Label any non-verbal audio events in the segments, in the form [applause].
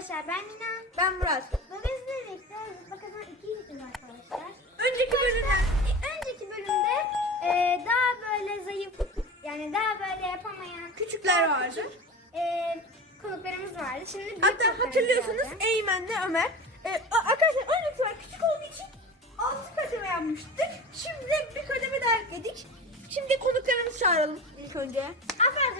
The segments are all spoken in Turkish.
arkadaşlar ben Mina. Ben Murat. Bugün sizinle birlikte bakalım ikiye gideceğiz arkadaşlar. Önceki bölümden Önceki bölümde e, daha böyle zayıf yani daha böyle yapamayan küçükler vardı. küçük, e, konuklarımız vardı. Şimdi büyük Hatta hatırlıyorsanız geldi. Eymen'le Ömer. Ee, a- arkadaşlar önceki sefer küçük olduğu için 6 kademe yapmıştık. Şimdi de bir kademe daha ekledik. Şimdi konuklarımızı çağıralım ilk önce.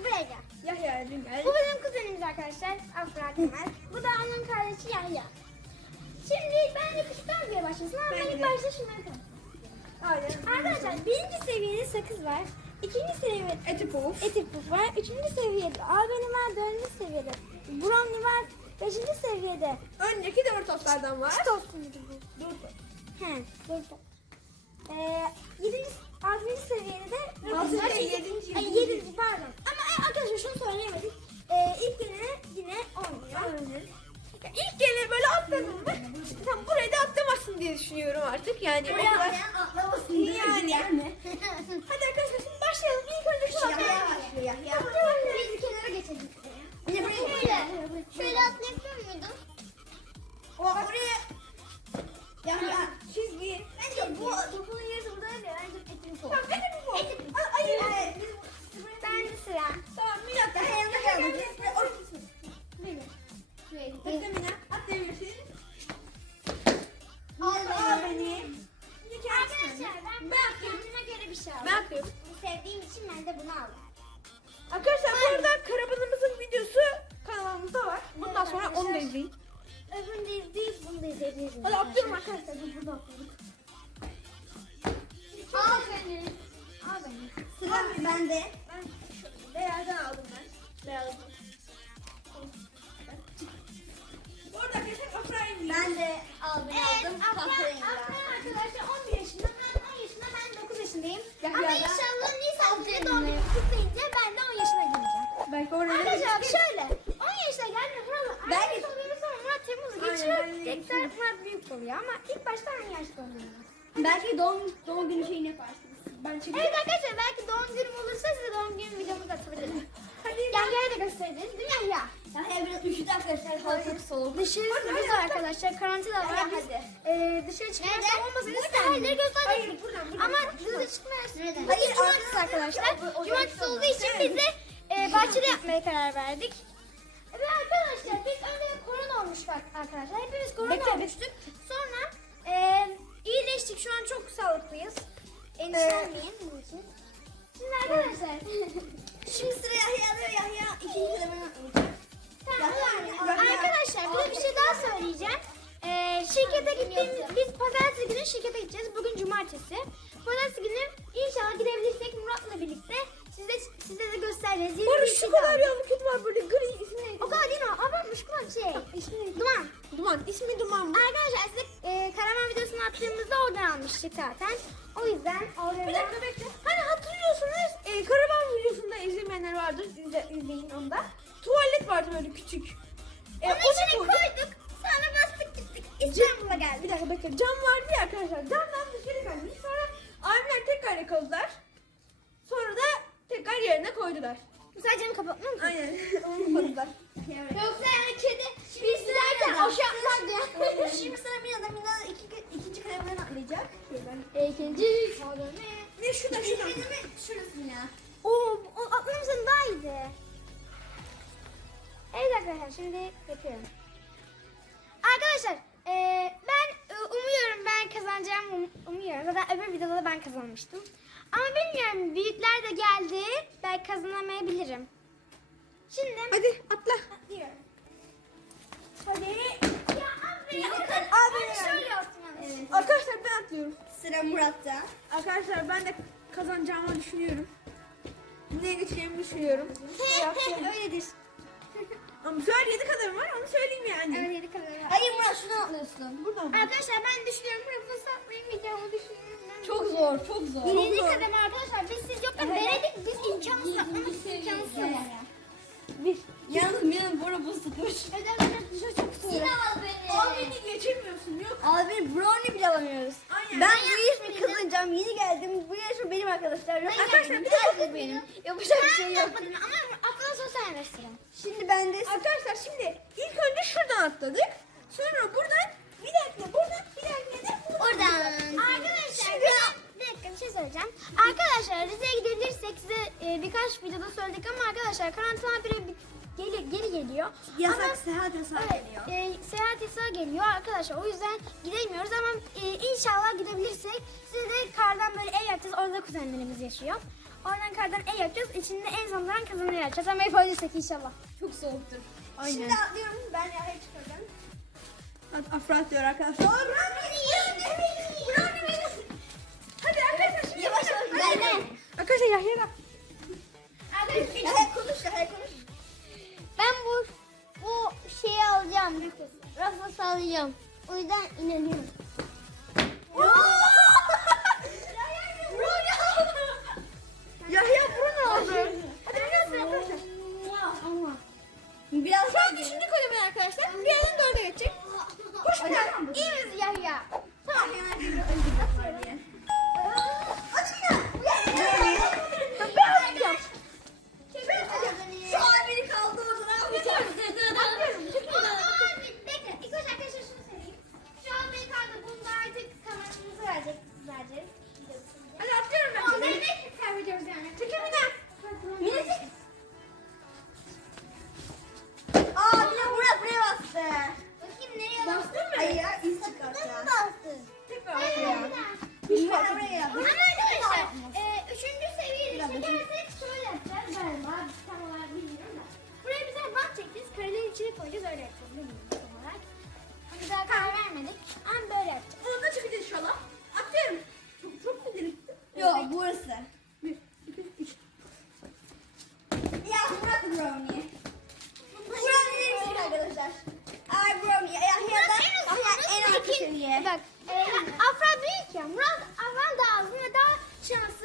Buraya gel. Yahya Düngel. Bu benim kuzenimiz arkadaşlar. Afra Kemal. Bu da onun kardeşi Yahya. Şimdi bence küçükten bir başlasın ama ben Bence ilk başta şunları. Aynen. Arkadaşlar birinci seviyede sakız var. İkinci seviyede Eti puf. eti puf var. Üçüncü seviyede albeni var. Dördüncü seviyede brownie var. Beşinci seviyede Önceki dört otlardan var. tost muydu bu? Dur. He, dört. Ee, yedinci, altıncı seviyede de Altıncı, yedinci, Ay, yedinci. yedinci pardon. Ama arkadaşlar şunu söyleyemedik. Ee, ilk günü yine olmuyor. Ya ilk gene böyle atladın mı? Tamam burayı da atlamazsın diye düşünüyorum artık. Yani o kadar. atlamasın Yani. Hadi arkadaşlar şimdi başlayalım. İlk önce şu atlayalım. Arkadaşlar bu arada karabanımızın videosu kanalımızda var. Bundan Evet sonra onu da arkadaşlar. izleyin. Öbürünü de izleyip bunu da izleyebilirsiniz. Hadi atlıyorum arkadaşlar. Dur burada atladık. Al beni. Al beni. Sıra bende. Ben şöyle beyazdan aldım ben. Beyazdan. Bu arada arkadaşlar Afra'yı Ben de aldım Evet, aldım. Afra, Afra arkadaşlar 11 yaşında, ben 10 yaşında, ben 9 yaşındayım. Ya, Ama ya, inşallah Nisan günü doğum günü kutlayınca ben de 10 yaşına gireceğim. Belki orada Arkadaşlar şöyle, 10 yaşına geldiğinde Murat, Ben- ben oluyoruz sonra Murat Temmuz'u Aynen, geçiyor. de Tekrar Murat büyük oluyor ama ilk başta aynı yaşta oluyoruz. Belki doğum, doğum günü şeyini yaparsınız. Ben çekeyim. Evet arkadaşlar belki doğum günüm olursa size doğum günü videomu da atabilirim. Hadi. Yahya'yı da gösteririz değil mi Yahya? Ya hem biraz üşüdü arkadaşlar. Çok soğuk. Dışarısı güzel arkadaşlar. Karantina var. Hadi, Biz, hadi. e, dışarı çıkmazsa olmasın. Buradan her mı? yeri gösterdik. Hayır, buradan, buradan. Ama dışarı çıkmayız. Hayır cumartesi arkadaşlar. Cumartesi olduğu için biz de e, bahçede yapmaya karar verdik. Ve arkadaşlar biz önce korona olmuştuk arkadaşlar. Hepimiz korona Bekle, olmuştuk. Sonra e, iyileştik. Şu an çok sağlıklıyız. Endişelenmeyin için. Şimdi arkadaşlar. [laughs] Şimdi sıra Yahya'da Yahya ikinci Yahya- yani. Arkadaşlar bir de bir şey daha söyleyeceğim. Ee, şirkete gittiğimiz, biz pazartesi günü şirkete gideceğiz. Bugün cumartesi. Pazartesi günü inşallah gidebilirsek Murat'la birlikte size size de göstereceğiz. Yeni arada bir şu şey kadar daha. yavru var böyle gri ismi? O kadar değil mi? Ama muşkulan şey. İsmi? Duman. Duman. İsmi Duman? Arkadaşlar size e, attığımızda oradan almıştık zaten. O yüzden orada... Bir dakika bekle. Hani hatırlıyorsunuz e, karavan videosunda izlemeyenler vardır. İzle, izleyin onu da. Tuvalet vardı böyle küçük. E, Onun onu içine koyduk. koyduk. Sonra bastık gittik. İstanbul'a geldik. Bir dakika bekle. Cam vardı ya arkadaşlar. Camdan dışarı gelmiş. Sonra abimler tekrar yakaladılar. Sonra da tekrar yerine koydular. Sadece camı kapatmıyor musun? Aynen. [laughs] Onu koydular. İkinci kademe. Ne şurada şurada. şurası Mina. Oo, o atlamışsın daha iyiydi. Evet arkadaşlar şimdi yapıyorum. Arkadaşlar eee, ben e, umuyorum ben kazanacağım um- umuyorum. Zaten öbür videoda da ben kazanmıştım. Ama bilmiyorum büyükler de geldi. Belki kazanamayabilirim. Şimdi Hadi atla. atlıyorum. Hadi. Ya abi. Abi. Abi şöyle olsun. Evet. Arkadaşlar ben atlıyorum. Sıra Murat'ta. Arkadaşlar ben de kazanacağımı düşünüyorum. Neye geçeceğimi düşünüyorum. Öyledir. [laughs] Ama sefer 7 kadarım var onu söyleyeyim yani. Öyle yedi kadar. Hayır Murat şunu atlıyorsun. Buradan mı? Arkadaşlar ben düşünüyorum. Bunu satmayı videomu düşünüyorum. Çok zor, çok zor. Zor. kademe arkadaşlar biz siz yokken denedik biz imkansız yapmamız imkansız. Bir. Yalnız Mina'nın boru buz tutmuş. Ödemeden dışarı çok soğuk. Yine al beni. Al beni geçemiyorsun yok. Abi brownie bile alamıyoruz. Aynen. Ben bu yarışmayı kazanacağım. Yeni geldim. Bu yarışma benim arkadaşlar. Ben arkadaşlar bir de benim. Yapacak bir şey yok. Yapmadım ama Ondan sonra sen sıra. Şimdi ben de Arkadaşlar şimdi ilk önce şuradan atladık. Sonra buradan bir dakika buradan bir dakika de buradan. oradan. Arkadaşlar Şimdi- bir, dakika bir şey söyleyeceğim. Arkadaşlar Rize'ye gidebilirsek size e, birkaç videoda söyledik ama arkadaşlar karantina bire bir- geri, geri geliyor. Yasak Ama- seyahat yasağı Evet, geliyor. e, seyahat yasağı geliyor arkadaşlar. O yüzden gidemiyoruz ama e, inşallah gidebilirsek size de kardan böyle ev yapacağız. Orada kuzenlerimiz yaşıyor. Oradan kardan ev yapacağız. İçinde en sonundan kazanır yapacağız. Ama yapabilirsek inşallah. Çok soğuktur. Şimdi atlıyorum. Ben Yahya'yı çıkaracağım. Hadi Afra atlıyor arkadaşlar. Hadi arkadaşlar şimdi Yavaş yavaş. Arkadaşlar Yahya da. Yahya konuş Yahya konuş. Ben bu bu şeyi alacağım. Rafa sallayacağım. O yüzden inanıyorum. İçine koyacağız. Öyle yapacağız. Bilmiyorum tam olarak. Ama daha karar vermedik. Ama böyle yapacağız. Onu da çıkacağız inşallah. Atlıyorum. Çok, çok mu derin? Yok burası. Bir, iki, üç. Ya Murat Brownie. Brownie demiştik arkadaşlar. Ay Brownie. Yahya da Yahya en arka seviye. Bak, e, Afra büyük ya. Murat Afra da ağzında daha şansı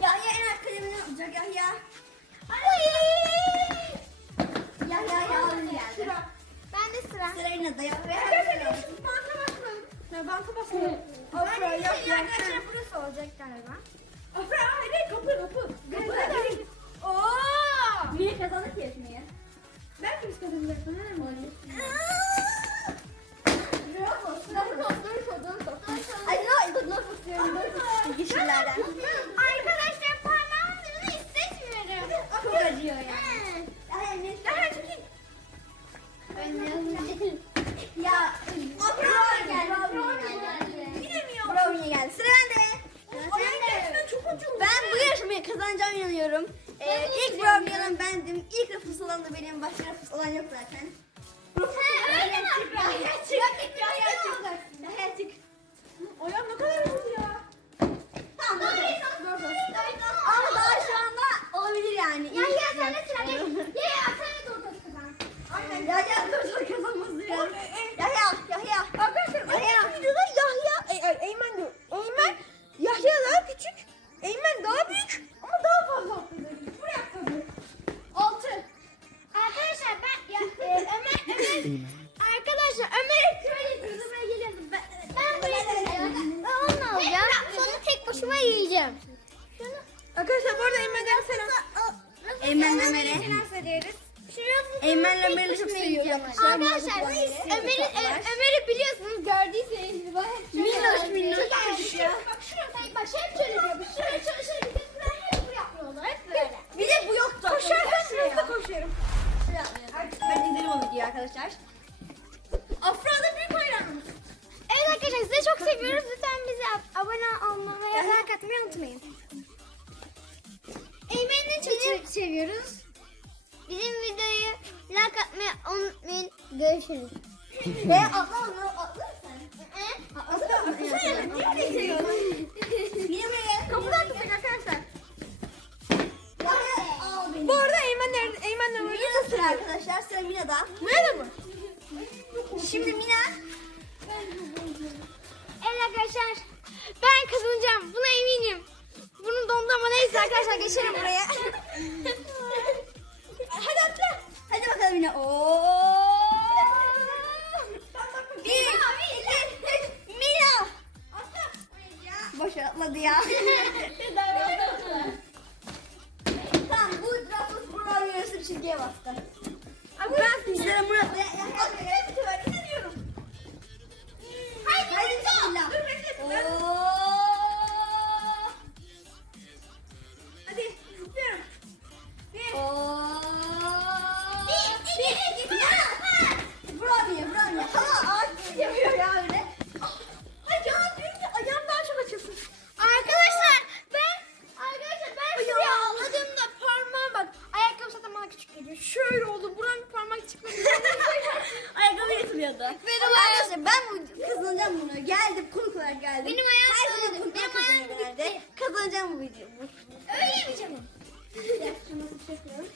Yahya en arka kademini atlayacak Yahya. Yahya Yahya geldi. Ben de sıra. Sıra Elina'da Yahya. Banka basmayalım. Ya banka basmayalım. Afra yap yap. Arkadaşlar burası olacak galiba. Afra hayır kapı kapı. Kapı da. Oo! Niye kazandık ki yarışmayı? Ben kim kazanacak? Bana ne mi oluyor? Olan yok zaten. öyle mi? Yahya çık. Yahya çık. Yahya çık. Ayağım ne kadar acıyor ya. Tamam. dur, dur. Ama daha şu anda olabilir yani. Ya ya sen de sıra. Ya ya sen de dur kızım. Aynen. Yahya dur dur kazanması ya. Yahya Yahya. Arkadaşlar Yahya. önceki videoda Yahya, e, e, Eymen diyor. Eymen, Yahya daha küçük. Eymen daha büyük Ömer Arkadaşlar Ömer'e şöyle yapıyoruz. Ömer geliyordu. Ben, ben böyle yapıyorum. Ben onu alacağım. Sonra tek başıma yiyeceğim. Şunu Arkadaşlar bu arada Eymen'den selam. Eymen'le Ömer'e. selam söylüyoruz. Şurası Eymen'le Ömer'i çok seviyorum. Arkadaşlar Ömer'i Ömer'i biliyorsunuz gördüyseniz Minnoş, minnoş. Bak. Şuraya Görüşürüz. [laughs] Ve atla sen. Atla mı? Niye bekliyorsun? Niye buraya? Arkadaşlar. Bu arada da sıra mı? Şimdi Mina. Evet arkadaşlar. Ben kazanacağım. Buna eminim. Bunun dondu neyse arkadaşlar geçelim buraya. [laughs] Arkadaşlar ben bu kazanacağım bunu. Geldim konuk olarak geldim. Benim ayağım Her sene konuk olarak kazanıyorum herhalde. Kazanacağım bu videoyu. Öyle mi canım? Bir dakika şunu çekiyorum.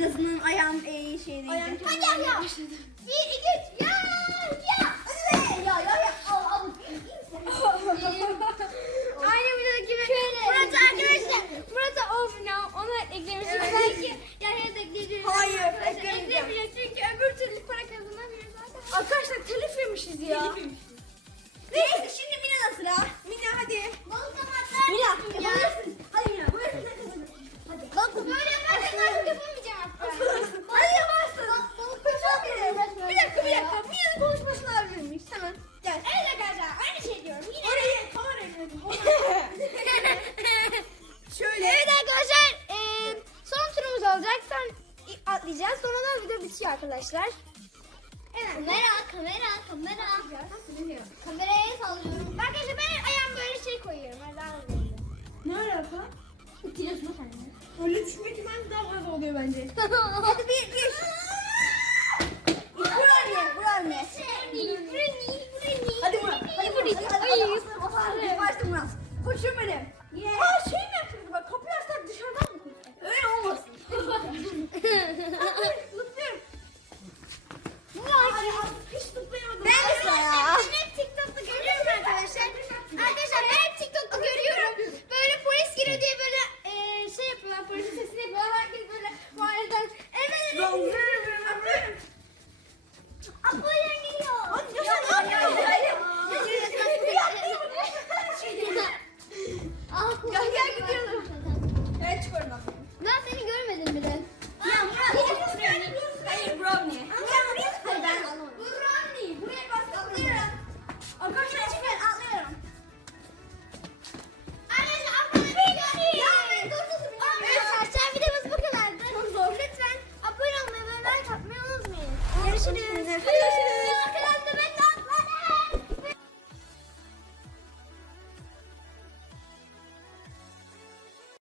en azından ayağım e, şeydeydi. Ayağım Hadi ayağım. Bir, iki, üç, ya. İtiyorsun efendim. Öyle düşünmek ben daha fazla oluyor bence. Hadi bir bir. Brownie, brownie. Hadi Murat, hadi Murat. Hadi Murat. Hadi Murat. Hadi Murat. Koşun benim.